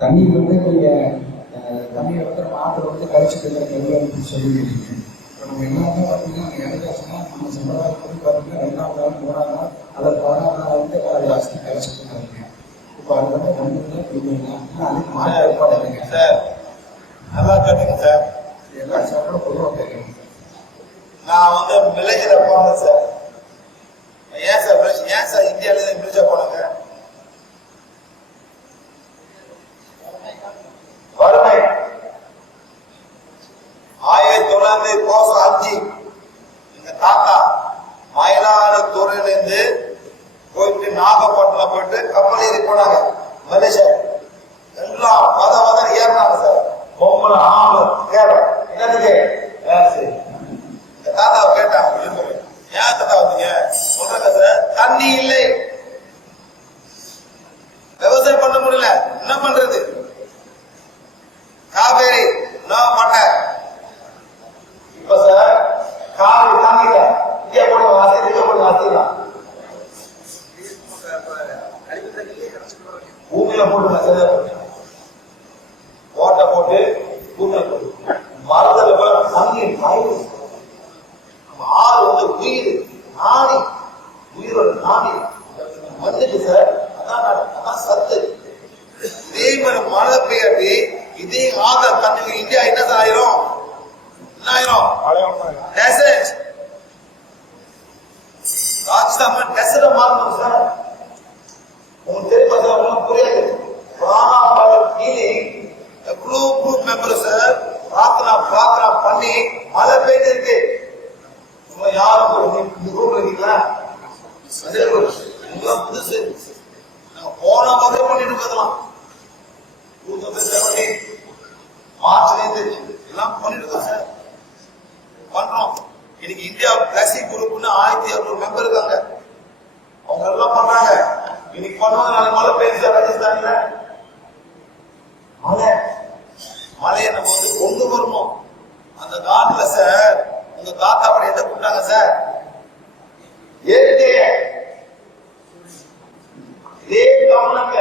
தண்ணீர் வந்து நீங்க தண்ணியை வந்து மாற்று கழிச்சுட்டு இருக்கிற சொல்லியிருக்கீங்க. இப்போ நம்ம எல்லாமே பார்த்தீங்கன்னா இறந்தாச்சுன்னா நம்ம சமுதாயத்துக்கு பார்த்தீங்கன்னா 2ஆம் நாள் 3ஆம் நாள் அல்லது 16ஆம் நாள் வந்து அதை அரிசி கழிச்சுட்டு இருக்காங்க. இப்போ அது வந்து 2 நாள் இல்லைங்களா? அதுக்கு மாற்ற ஏற்பாடு இல்லைங்க சார். நல்லா கேட்டுங்க சார். எல்லா சாரோட பொதுவாக கேட்குறேங்க சார். நான் வந்து வில்லேஜில் போனேன் சார். ஏன் சார் இந்தியாவிலேருந்து வில்லேஜா போனாங்க? வறுமை 1905 எங்க தாத்தா மயிலாடுதுறையிலிருந்து போயிட்டு நாகப்பட்டினம் போயிட்டு கப்பல் ஏறி போனாங்க மலேசியா. எல்லாம் ஏறினாங்க சார். பொம்பளை ஆம்பளை கேரம் என்னதுக்கு இந்த தாத்தாவை கேட்டாங்க, ஏன் தாத்தா வந்தீங்க? சொல்றாங்க சார், தண்ணி இல்லை, விவசாயம் பண்ண முடியல, என்ன பண்றது? காவேரி மாட்டேன். இப்ப சார் காவிரி தாங்கில இங்கே போட வாசி போட வாசிக்கலாம், பூமியில போட்டு ஓட்டை போட்டு பூமியில போட்டு மரத்துல போல தண்ணி ஆறு வந்து உயிர் நாடி, உயிரோட நாடி வந்துட்டு சார். அதான் சத்து. இதே மாதிரி மழை பெய்யாட்டி இதே ஆந்திர தண்ணி இந்தியா என்ன சார் ஆயிரும்? என்ன ஆயிரும்? டெசர்ட். ராஜஸ்தான் டெசர்ட் மாறணும் சார். உங்களுக்கு தெரியுமா சார்? உங்களுக்கு புரியாது. குரூப் மெம்பர் சார் பிரார்த்தனா பண்ணி மழை பெய்து இருக்கு. யாரும் இந்த குரூப்ல இருக்கீங்களா? புதுசு நாங்க போன வகை பண்ணிட்டு இருக்கலாம். 2017 மார்ச்ல எல்லாம் பண்ணிட்டு இருக்கோம் சார். பண்றோம். இன்னைக்கு இந்தியா பிளாஸ்டிக் குரூப்னு 1600 மெம்பர் இருக்காங்க. அவங்க எல்லாம் பண்றாங்க. இன்னைக்கு பண்ணுவாங்க, நாளைக்கு மழை பெய்யுது சார். ராஜஸ்தான்ல மழையை நம்ம வந்து கொண்டு வரணும். அந்த காட்டுல சார் உங்க தாத்தா அப்படி எதை கூப்பிட்டாங்க சார்? ஏற்கைய இதே கவனங்க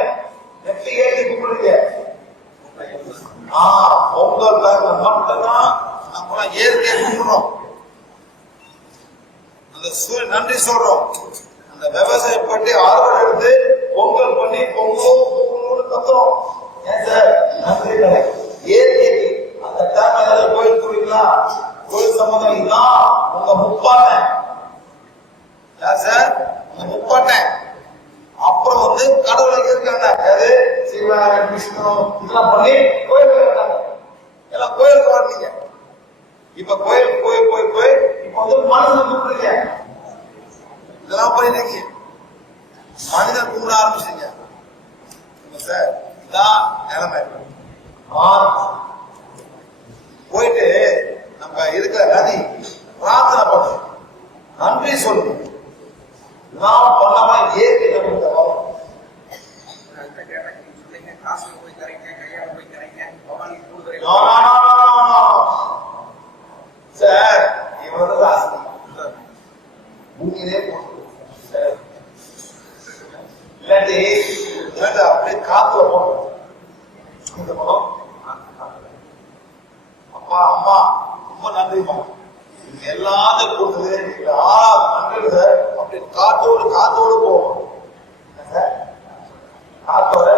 எப்படி ஏற்றி கூப்பிடுங்க. பொங்கல் மட்டும்தான் நம்ம இயற்கையை கும்பிடுறோம். அந்த நன்றி சொல்றோம். அந்த விவசாயம் பண்ணி அறுவடை எடுத்து பொங்கல் பண்ணி பொங்கலோடு கத்துறோம். ஏன் சார்? நன்றி கடை இயற்கைக்கு. அந்த டைம் கோயில் கூறிக்கலாம். கோயில் சம்பந்தம் இதுதான் உங்க முப்பாட்டன். யார் சார்? உங்க முப்பாட்டன். அப்புறம் வந்து கடவுளை இருக்காங்க. அது சிவன் விஷ்ணு இதெல்லாம் பண்ணி கோயிலுக்கு இருக்காங்க. எல்லாம் கோயிலுக்கு வரீங்க. இப்ப கோயில் போய் இப்ப வந்து மனிதன் கூப்பிடுறீங்க. இதெல்லாம் பண்ணிருக்கீங்க. மனிதன் கூப்பிட ஆரம்பிச்சிருங்க சார். இதான் நிலைமை. போயிட்டு நம்ம இருக்கிற நதி பிரார்த்தனை பண்ணும், நன்றி சொல்லணும். நான் பண்ணாம ஏற்கை நம்ம வரும். சார் இவரது ஆசை பூமியிலே இல்லாட்டி அப்படியே காத்துல போட்டோம். இந்த படம் அப்பா அம்மா ரொம்ப நன்றிமா, எல்லாத்தையும் கொடுத்தது நன்றி சார். அப்படி காத்தோடு போவோம் சார். காத்தோட